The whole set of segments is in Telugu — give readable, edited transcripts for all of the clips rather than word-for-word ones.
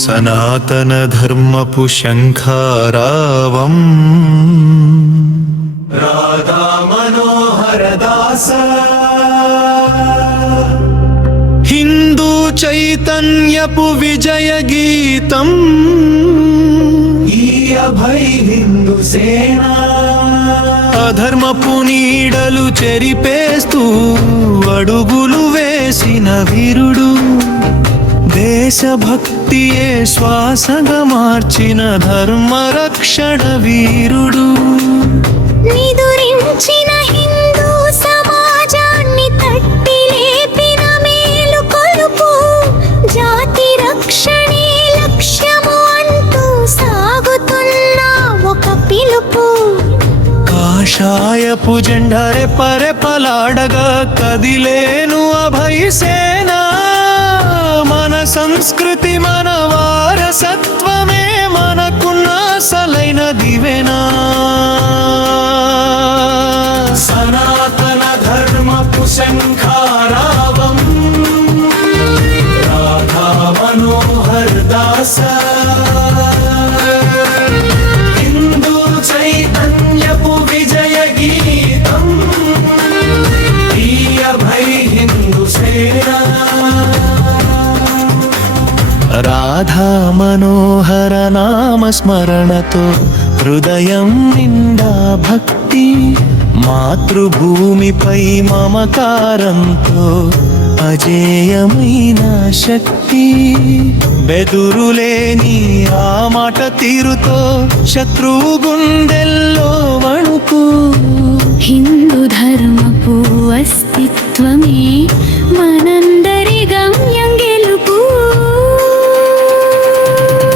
సనాతన ధర్మపు శంఖారావం రాధా మనోహర దాస హిందూ చైతన్యపు విజయ గీతం ఈ అభయ్ హిందూ సేన అధర్మపు నీడలు చెరిపేస్తూ అడుగులు వేసిన వీరుడు దేశభక్తియే శ్వాసగా మార్చిన ధర్మరక్షణ వీరుడు నిదురించిన హిందూ సమాజాన్ని తట్టి లేపిన మేలు కొలుపు జాతి రక్షణే లక్ష్యము అంటూ సాగుతున్న ఒక పిలుపు కాషాయపు జెండా రెపరెపలాడగా కదిలేను అభయ్ సేన మన సంస్కృతి మన వారసత్వమే మనకున్న అసలైన దివెనా సనాతన ధర్మపు శంఖారావం రాధా మనోహర్ దాస హిందూ చైతన్యపు విజయ గీతం ఈ అభయ్ హిందూ సేన రాధా మనోహర నామ స్మరణతో హృదయం నిండా భక్తి మాతృభూమిపై మమకారంతో అజేయమైన శక్తి బెదురులేని ఆ మాట తీరుతో శత్రువు గుండెల్లో వణుకు హిందూ ధర్మపు అస్తిత్వమే మనందరి గమ్యం గెలుపు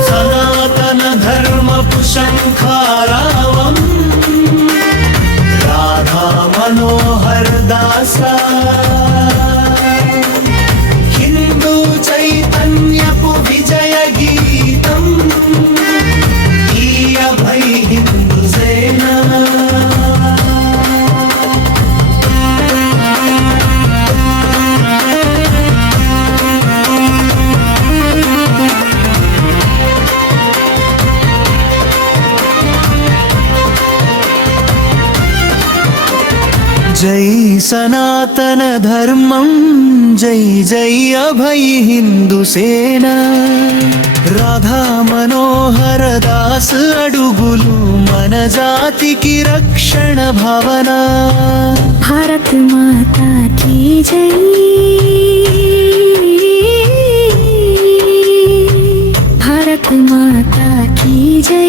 సనాతన ధర్మపు శంఖారావం రాధా మనోహర్ దాస హిందూ చైతన్యపు విజయ గీతం ఈ అభయ్ హిందూ సేన జై సనాతన ధర్మం జై జై అభయ్ హిందూ సేన రాధా మనోహర దాస్ అడుగులు మన జాతికి రక్షణ భవన భారత్ మాతా కీ జై భారత్ మాతా కీ జై